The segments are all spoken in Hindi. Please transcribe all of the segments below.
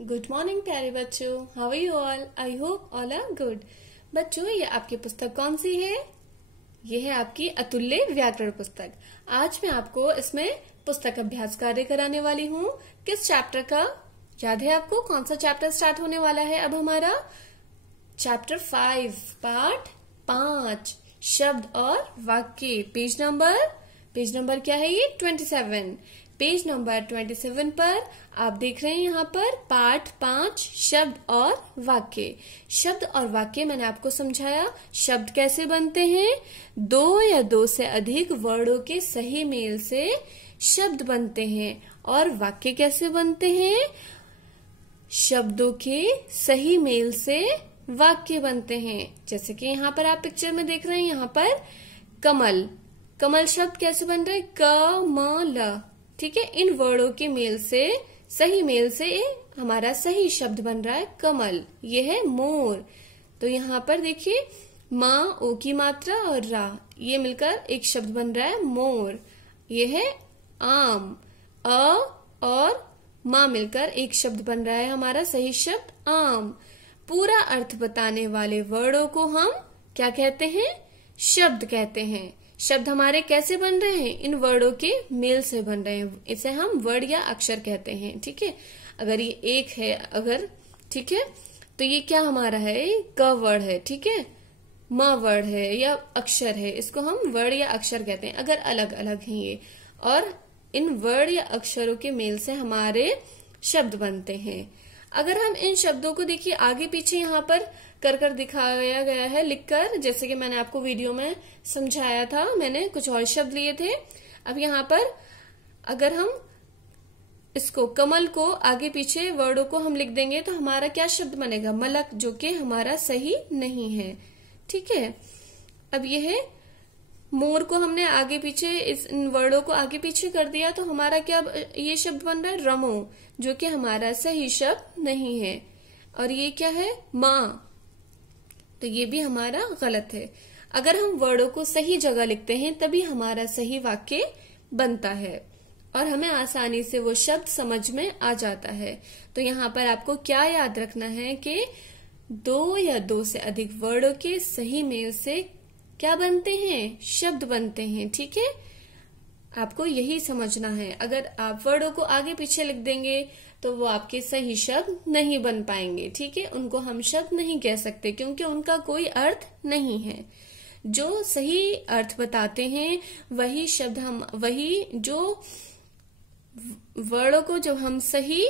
गुड मॉर्निंग प्यारे बच्चों, how are you all? I hope all are good. बच्चों, ये आपकी पुस्तक कौन सी है? ये है आपकी अतुल्य व्याकरण पुस्तक। आज मैं आपको इसमें पुस्तक अभ्यास कार्य कराने वाली हूँ। किस चैप्टर का याद है आपको? कौन सा चैप्टर स्टार्ट होने वाला है अब हमारा? चैप्टर 5 पार्ट 5 शब्द और वाक्य। पेज नंबर क्या है? ये 27। पेज नंबर 27 पर आप देख रहे हैं यहाँ पर पार्ट 5 शब्द और वाक्य। शब्द और वाक्य मैंने आपको समझाया। शब्द कैसे बनते हैं? दो या दो से अधिक वर्डों के सही मेल से शब्द बनते हैं। और वाक्य कैसे बनते हैं? शब्दों के सही मेल से वाक्य बनते हैं। जैसे कि यहाँ पर आप पिक्चर में देख रहे हैं, यहाँ पर कमल शब्द कैसे बन रहा है? कमल। ठीक है, इन वर्डों के मेल से, सही मेल से हमारा सही शब्द बन रहा है कमल। ये है मोर। तो यहाँ पर देखिए, माँ, ओ की मात्रा और रा, ये मिलकर एक शब्द बन रहा है मोर। ये है आम। अ और माँ मिलकर एक शब्द बन रहा है हमारा सही शब्द आम। पूरा अर्थ बताने वाले वर्डों को हम क्या कहते हैं? शब्द कहते हैं। शब्द हमारे कैसे बन रहे हैं? इन वर्डों के मेल से बन रहे हैं। इसे हम वर्ड या अक्षर कहते हैं। ठीक है, अगर ये एक है, ठीक है, तो ये क्या हमारा है? क वर्ड है। ठीक है, म वर्ड है या अक्षर है, इसको हम वर्ड या अक्षर कहते हैं अगर अलग अलग हैं ये। और इन वर्ड या अक्षरों के मेल से हमारे शब्द बनते हैं। अगर हम इन शब्दों को देखिए आगे पीछे यहाँ पर कर दिखाया गया है लिखकर, जैसे कि मैंने आपको वीडियो में समझाया था। मैंने कुछ और शब्द लिए थे। अब यहाँ पर अगर हम इसको, कमल को आगे पीछे वर्डों को हम लिख देंगे तो हमारा क्या शब्द बनेगा? मलक, जो कि हमारा सही नहीं है। ठीक है, अब यह है मोर को हमने आगे पीछे, इन वर्डों को आगे पीछे कर दिया तो हमारा क्या ये शब्द बन रहा है? रमो, जो कि हमारा सही शब्द नहीं है। और ये क्या है? माँ, तो ये भी हमारा गलत है। अगर हम वर्डों को सही जगह लिखते हैं तभी हमारा सही वाक्य बनता है और हमें आसानी से वो शब्द समझ में आ जाता है। तो यहाँ पर आपको क्या याद रखना है कि दो या दो से अधिक वर्डों के सही मेल से क्या बनते हैं? शब्द बनते हैं। ठीक है, आपको यही समझना है। अगर आप वर्डों को आगे पीछे लिख देंगे तो वो आपके सही शब्द नहीं बन पाएंगे। ठीक है, उनको हम शब्द नहीं कह सकते क्योंकि उनका कोई अर्थ नहीं है। जो सही अर्थ बताते हैं वही शब्द जो वर्डों को जब हम सही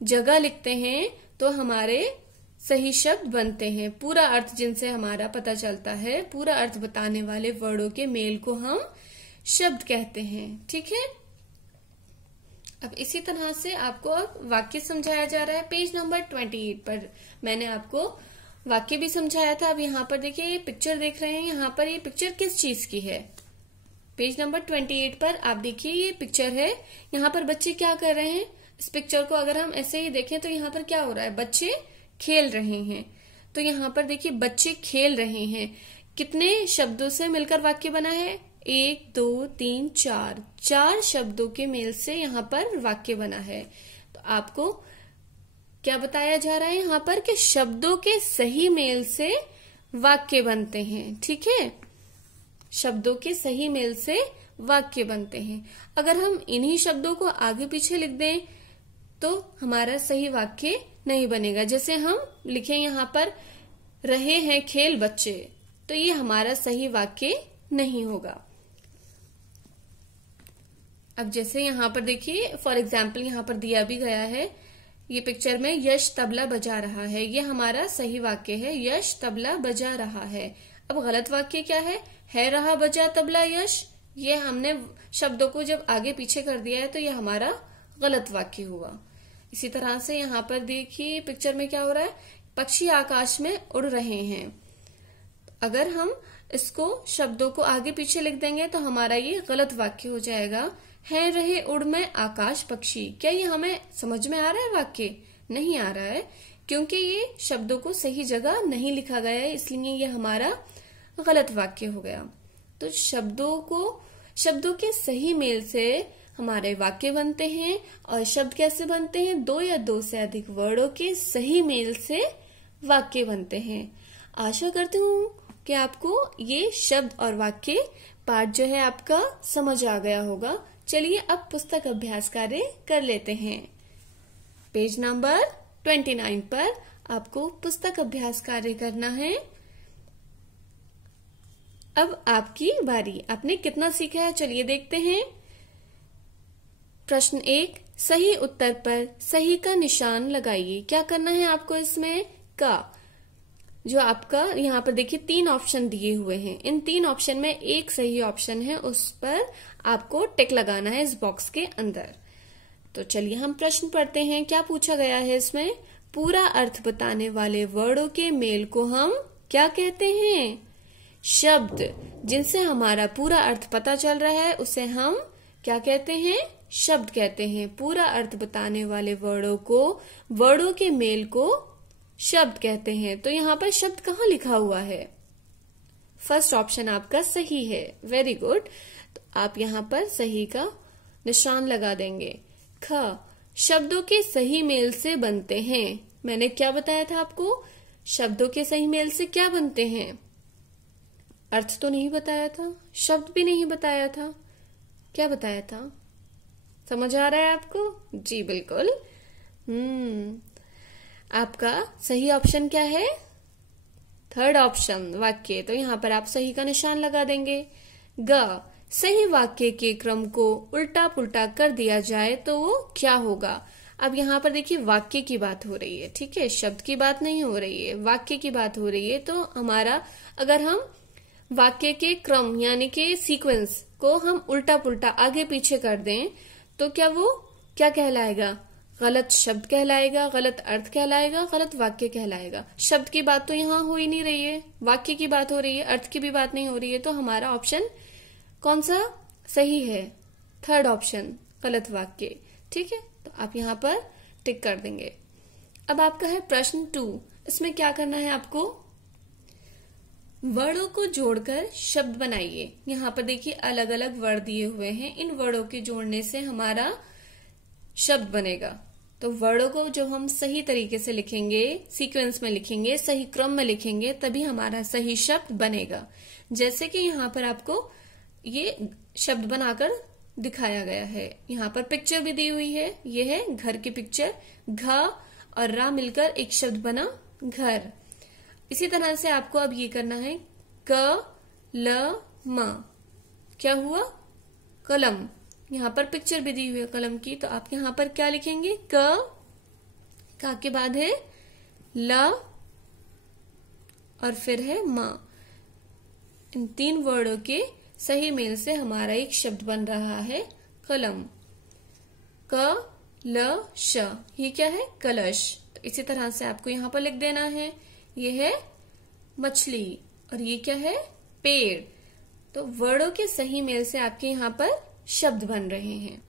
जगह लिखते हैं तो हमारे सही शब्द बनते हैं। पूरा अर्थ जिनसे हमारा पता चलता है, पूरा अर्थ बताने वाले वर्डों के मेल को हम शब्द कहते हैं। ठीक है, अब इसी तरह से आपको अब वाक्य समझाया जा रहा है। पेज नंबर 28 पर मैंने आपको वाक्य भी समझाया था। अब यहाँ पर देखिए, ये पिक्चर देख रहे हैं, यहाँ पर ये पिक्चर किस चीज की है? पेज नंबर 28 पर आप देखिए, ये पिक्चर है। यहाँ पर बच्चे क्या कर रहे हैं? इस पिक्चर को अगर हम ऐसे ही देखें तो यहाँ पर क्या हो रहा है? बच्चे खेल रहे हैं। तो यहाँ पर देखिए, बच्चे खेल रहे हैं। कितने शब्दों से मिलकर वाक्य बना है? 1 2 3 4, 4 शब्दों के मेल से यहाँ पर वाक्य बना है। तो आपको क्या बताया जा रहा है यहाँ पर कि शब्दों के सही मेल से वाक्य बनते हैं। ठीक है, शब्दों के सही मेल से वाक्य बनते हैं। अगर हम इन्हीं शब्दों को आगे पीछे लिख दें तो हमारा सही वाक्य नहीं बनेगा। जैसे हम लिखें यहाँ पर रहे हैं खेल बच्चे, तो ये हमारा सही वाक्य नहीं होगा। अब जैसे यहाँ पर देखिए, फॉर एग्जाम्पल यहाँ पर दिया भी गया है, ये पिक्चर में यश तबला बजा रहा है, ये हमारा सही वाक्य है। यश तबला बजा रहा है। अब गलत वाक्य क्या है रहा बजा तबला यश। ये हमने शब्दों को जब आगे पीछे कर दिया है तो ये हमारा गलत वाक्य हुआ। इसी तरह से यहाँ पर देखिए, पिक्चर में क्या हो रहा है? पक्षी आकाश में उड़ रहे हैं। अगर हम इसको शब्दों को आगे पीछे लिख देंगे तो हमारा ये गलत वाक्य हो जाएगा। है रहे उड़ में आकाश पक्षी। क्या ये हमें समझ में आ रहा है? वाक्य नहीं आ रहा है क्योंकि ये शब्दों को सही जगह नहीं लिखा गया है, इसलिए ये हमारा गलत वाक्य हो गया। तो शब्दों के सही मेल से हमारे वाक्य बनते हैं। और शब्द कैसे बनते हैं? 2 या 2 से अधिक वर्डों के सही मेल से वाक्य बनते हैं। आशा करती हूँ कि आपको ये शब्द और वाक्य पाठ जो है आपका समझ आ गया होगा। चलिए अब पुस्तक अभ्यास कार्य कर लेते हैं। पेज नंबर 29 पर आपको पुस्तक अभ्यास कार्य करना है। अब आपकी बारी। आपने कितना सीखा है चलिए देखते हैं। प्रश्न 1, सही उत्तर पर सही का निशान लगाइए। क्या करना है आपको इसमें? का जो आपका यहाँ पर देखिए 3 ऑप्शन दिए हुए हैं। इन 3 ऑप्शन में एक सही ऑप्शन है, उस पर आपको टिक लगाना है इस बॉक्स के अंदर। तो चलिए हम प्रश्न पढ़ते हैं। क्या पूछा गया है इसमें? पूरा अर्थ बताने वाले वर्डों के मेल को हम क्या कहते हैं? शब्द। जिनसे हमारा पूरा अर्थ पता चल रहा है उसे हम क्या कहते हैं? शब्द कहते हैं। पूरा अर्थ बताने वाले वर्डों के मेल को शब्द कहते हैं। तो यहाँ पर शब्द कहाँ लिखा हुआ है? फर्स्ट ऑप्शन आपका सही है। Very good. तो आप यहाँ पर सही का निशान लगा देंगे। ख, शब्दों के सही मेल से बनते हैं। मैंने क्या बताया था आपको? शब्दों के सही मेल से क्या बनते हैं? अर्थ तो नहीं बताया था, शब्द भी नहीं बताया था, क्या बताया था? समझ आ रहा है आपको? जी बिल्कुल। आपका सही ऑप्शन क्या है? थर्ड ऑप्शन, वाक्य। तो यहाँ पर आप सही का निशान लगा देंगे। ग, सही वाक्य के क्रम को उल्टा पुल्टा कर दिया जाए तो वो क्या होगा? अब यहाँ पर देखिए वाक्य की बात हो रही है, ठीक है, शब्द की बात नहीं हो रही है, वाक्य की बात हो रही है। तो हमारा अगर हम वाक्य के क्रम यानी कि सीक्वेंस को हम उल्टा पुल्टा आगे पीछे कर दें तो क्या वो क्या कहलाएगा? गलत शब्द कहलाएगा, गलत अर्थ कहलाएगा, गलत वाक्य कहलाएगा। शब्द की बात तो यहाँ हो ही नहीं रही है, वाक्य की बात हो रही है, अर्थ की भी बात नहीं हो रही है। तो हमारा ऑप्शन कौन सा सही है? थर्ड ऑप्शन, गलत वाक्य। ठीक है, तो आप यहाँ पर टिक कर देंगे। अब आपका है प्रश्न 2। इसमें क्या करना है आपको? वर्डों को जोड़कर शब्द बनाइए। यहाँ पर देखिए अलग अलग वर्ड दिए हुए हैं। इन वर्डों के जोड़ने से हमारा शब्द बनेगा। तो वर्डों को जो हम सही तरीके से लिखेंगे, सीक्वेंस में लिखेंगे, सही क्रम में लिखेंगे, तभी हमारा सही शब्द बनेगा। जैसे कि यहाँ पर आपको ये शब्द बनाकर दिखाया गया है। यहाँ पर पिक्चर भी दी हुई है। ये है घर की पिक्चर। घ और रा मिलकर एक शब्द बना घर। इसी तरह से आपको अब ये करना है क ल म। क्या हुआ? कलम। यहाँ पर पिक्चर भी दी हुई है कलम की। तो आप यहाँ पर क्या लिखेंगे? का के बाद है ल और फिर है म। इन 3 वर्डों के सही मेल से हमारा एक शब्द बन रहा है कलम। क ल श। ये क्या है? कलश। तो इसी तरह से आपको यहाँ पर लिख देना है। ये है मछली और ये क्या है? पेड़। तो वर्डों के सही मेल से आपके यहाँ पर शब्द बन रहे हैं।